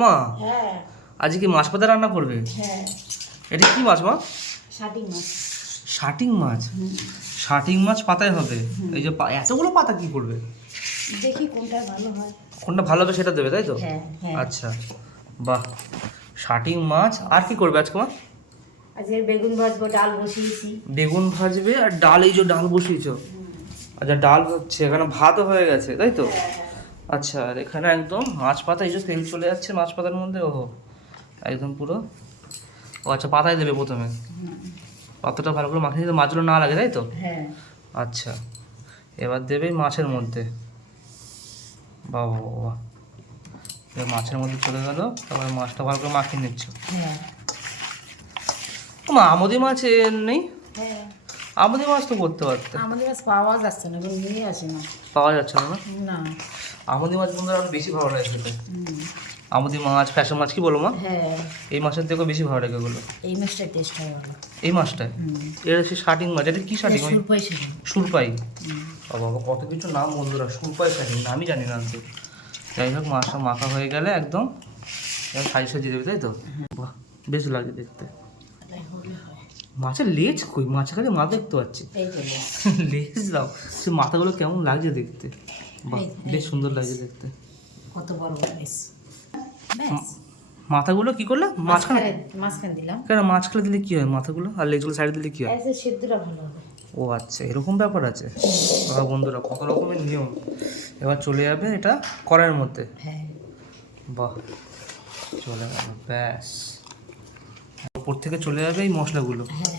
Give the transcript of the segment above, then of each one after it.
মা হ্যাঁ আজকে কি মাছ পাতা রান্না করবে? হ্যাঁ এটা কি মাছ মা? শাটিং মাছ। শাটিং মাছ? শাটিং মাছ পাতায় হবে? এই যে এতগুলো পাতা কি করবে? দেখি কোনটা ভালো হয়। কোনটা ভালো হবে সেটা দেবে, তাই তো? হ্যাঁ হ্যাঁ। আচ্ছা, বাহ। শাটিং মাছ আর কি করবে আজকে মা? আজকে বেগুন ভাজবো, ডাল বসিয়েছি। বেগুন ভাজবে আর ডাল, এই যে ডাল বসিয়েছো? আচ্ছা, ডাল হচ্ছে, এখানে ভাতও হয়ে গেছে, তাই তো? আচ্ছা, আর এখানে একদম মাছ পাতা, এই যে তেল চলে যাচ্ছে মাছ পাতার মধ্যে, ওহো একদম পুরো। ও আচ্ছা, পাতায় দেবে প্রথমে, পাতাটা ভালো করে মাখিয়ে দিতে মাছগুলো না লাগে, তাই তো? হ্যাঁ। আচ্ছা, এবার দেবে মাছের মধ্যে। বাহ বাহ বাহ, এবার মাছের মধ্যে চলে গেল, তারপরে মাছটা ভালো করে মাখিয়ে নিচ্ছ। হ্যাঁ আমুদি মাছ নেই? হ্যাঁ। আমুদি মাছ তো করতে পারতে। আমাদের কাছে পাওয়া যাচ্ছে না, এখন নিয়ে আসে না। পাওয়া যাচ্ছে না? না। আমুদি মাছ বন্ধুরা আরো বেশি ভালো লাগে খেতে। আমুদি মাছ, ফ্যাশন মাছ, কি বলো মা? হ্যাঁ, এই মাছের থেকেও বেশি ভালো লাগে ওগুলো। এই মাছটা টেস্ট হয় ভালো। এই মাছটায় এটা হচ্ছে শাটিং মাছ। এটা কি শাটিং? সুরপাই শাটিং। সুরপাই। বাবা, কত কিছু নাম বন্ধুরা, সুরপাই শাটিং, আমি জানি না তো। যাই হোক, মাছটা মাখা হয়ে গেলে একদম সাইজ সাজিয়ে দেবে, তাই তো? বাহ, বেশ লাগে দেখতে। মাছের লেজ কই? মাছের কাছে মাছ দেখতে পাচ্ছি। লেজ দাও, সে মাথাগুলো কেমন লাগছে দেখতে। বাহ, বেশ সুন্দর লাগছে দেখতে। কত বড় বড় পিস। ব্যাস, মাথাগুলো কি করলে? মাঝখানে? মাঝখানে দিলাম। কেন মাঝখানে দিলে কি হয়? মাথাগুলো আর লেজগুলো সাইডে দিলে কি হয়? এসে সিদ্ধটা ভালো হবে। ও আচ্ছা, এরকম ব্যাপার আছে। বাবা বন্ধুরা, কত রকমের নিয়ম। এবার চলে যাবে এটা কড়াইয়ের মধ্যে। হ্যাঁ। বাহ, চলে গেল, ব্যাস। উপর থেকে চলে যাবে এই মশলাগুলো, হ্যাঁ,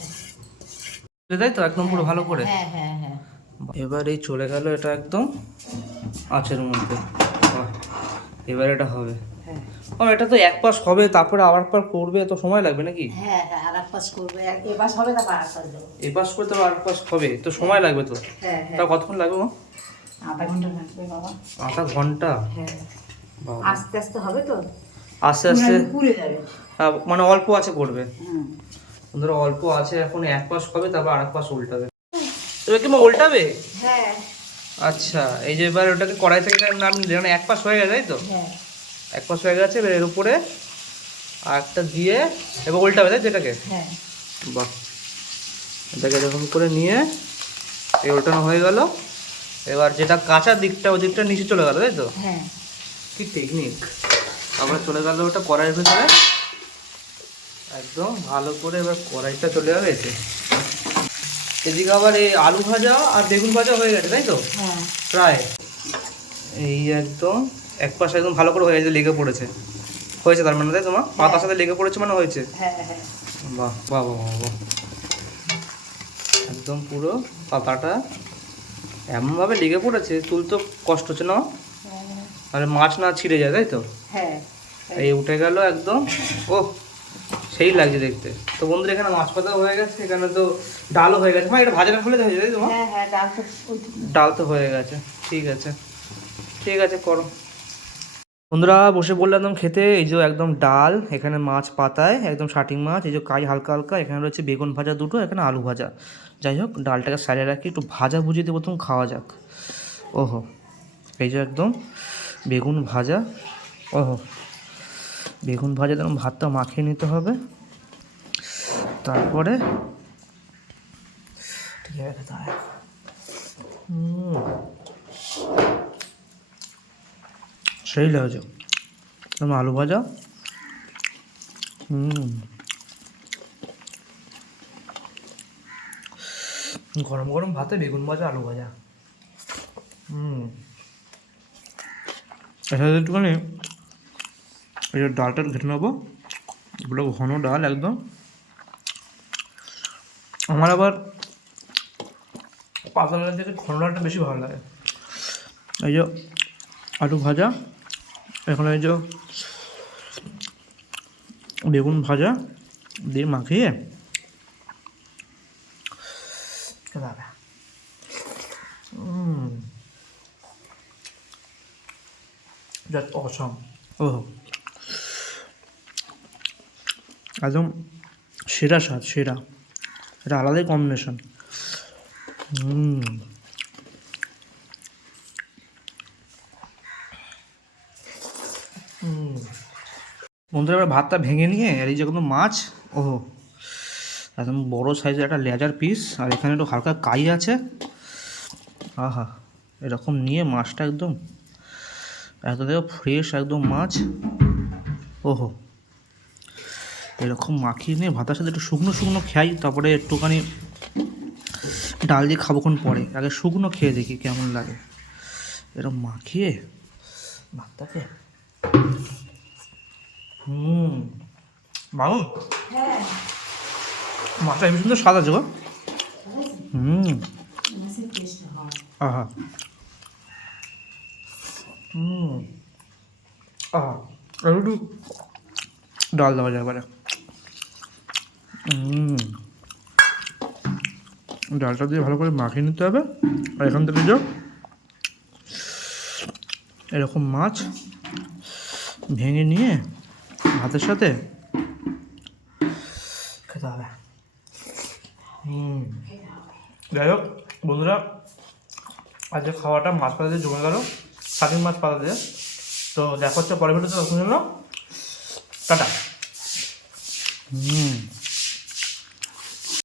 তাই তো? একদম পুরো ভালো করে। হ্যাঁ হ্যাঁ হ্যাঁ। এবার এই চলে গেল এটা একদম আঁচের মধ্যে। বাহ, এবার এটা হবে। হ্যাঁ এটা তো এক পাশ হবে, তারপরে আবার পার করবে, তো সময় লাগবে নাকি? হ্যাঁ হ্যাঁ, আর এক পাশ করবে, এ পাশ হবে, তারপর আর পাশ দেবো। এ পাশ করতে আর পাশ হবে, তো সময় লাগবে তো। হ্যাঁ হ্যাঁ। তা কতক্ষণ লাগবে মা? আধা ঘন্টা লাগবে বাবা। আধা ঘন্টা? হ্যাঁ, বাবা, আস্তে আস্তে হবে তো, আস্তে আস্তে পুড়ে যাবে। মানে অল্প আছে করবে। হুম। ধরো অল্প আছে, এখন এক পাশ হবে, তারপর আর এক পাশ উল্টাবে। তবে কি মা উল্টাবে? হ্যাঁ আচ্ছা, এই যে এবার ওটাকে কড়াই থেকে নাম নিলে, মানে এক পাশ হয়ে গেছে, তাই তো? হ্যাঁ এক পাশ হয়ে গেছে, এবার এর উপরে আর একটা দিয়ে এবার উল্টাবে, তাই তো এটাকে? হ্যাঁ। বাহ, এটাকে এরকম করে নিয়ে এই উল্টানো হয়ে গেল। এবার যেটা কাঁচা দিকটা, ওই দিকটা নিচে চলে গেল, তাই তো? হ্যাঁ। কি টেকনিক। আবার চলে গেল ওটা কড়াইয়ের ভেতরে, একদম ভালো করে। এবার কড়াইটা চলে যাবে এতে। এদিকে আবার এই আলু ভাজা আর বেগুন ভাজা হয়ে গেছে, তাই তো? হ্যাঁ প্রায় এই একদম এক পাশে একদম ভালো করে হয়ে গেছে, লেগে পড়েছে। হয়েছে তার মানে, তাই তোমার পাতার সাথে লেগে পড়েছে মানে হয়েছে। হ্যাঁ হ্যাঁ। বাহ বাহ বাহ বাহ, একদম পুরো পাতাটা এমনভাবে লেগে পড়েছে, তুলতে কষ্ট হচ্ছে না? মানে মাছ না ছিঁড়ে যায়, তাই তো? হ্যাঁ। এই উঠে গেল একদম। ও, সেই লাগছে দেখতে। তো বন্ধুরা, এখানে মাছ পাতাও হয়ে গেছে, এখানে তো ডালও হয়ে গেছে। মা, এটা ভাজাটা ফেলে হয়ে যায়, তাই তো মা? হ্যাঁ হ্যাঁ, ডাল তো ডাল তো হয়ে গেছে, ঠিক আছে ঠিক আছে, করো। বন্ধুরা বসে বললাম একদম খেতে। এই যে একদম ডাল, এখানে মাছ পাতায় একদম শাটিং মাছ, এই যে কাই হালকা হালকা, এখানে রয়েছে বেগুন ভাজা দুটো, এখানে আলু ভাজা। যাই হোক, ডালটাকে সাইডে রাখি, একটু ভাজা ভুজিয়ে দিয়ে প্রথম খাওয়া যাক। ওহো, এই যে একদম বেগুন ভাজা। ওহো, বেগুন ভাজা একদম ভাতটা মাখিয়ে নিতে হবে, তারপরে ঠিক আছে খেতে হয়। সেই লাগছে আলু ভাজা। গরম গরম ভাতে বেগুন ভাজা, আলু ভাজা। এর সাথে একটুখানি এই যে ডালটা ঘেটে নেবো, এগুলো ঘন ডাল একদম। আমার আবার পাতলা ডালের থেকে ঘন ডালটা বেশি ভালো লাগে। এই যে আলু ভাজা, এখানে এই যে বেগুন ভাজা দিয়ে মাখিয়ে জাস্ট অসম। ও, একদম সেরা স্বাদ, সেরা। এটা আলাদাই কম্বিনেশন। বন্ধুরা এবার ভাতটা ভেঙে নিয়ে আর এই যে কোনো মাছ, ওহো একদম বড় সাইজের একটা লেজার পিস, আর এখানে একটু হালকা কাই আছে। আহা, এরকম নিয়ে মাছটা একদম ফ্রেশ একদম মাছ, ওহো এরকম মাখিয়ে নিয়ে ভাতের সাথে একটু শুকনো শুকনো খাই, তারপরে একটুখানি ডাল দিয়ে খাবোক্ষণ পরে, আগে শুকনো খেয়ে দেখি কেমন লাগে। এরকম মাখিয়ে ভাতটাকে মামু হ্যাঁ মাছটা হেবি সুন্দর স্বাদ আছে গো। মাছের টেস্ট হয়। আহা আহা আর একটু ডাল দেওয়া যায় এবারে। ডালটা দিয়ে ভালো করে মাখিয়ে নিতে হবে। আর এখান থেকে যে এরকম মাছ ভেঙে নিয়ে ভাতের সাথে খেতে হবে। যাই হোক বন্ধুরা, আজকে খাওয়াটা মাছ পাতা দিয়ে জমে গেল, শাটিং মাছ পাতা দিয়ে। তো দেখা হচ্ছে পরের ভিডিওতে, তখন জন্য টাটা।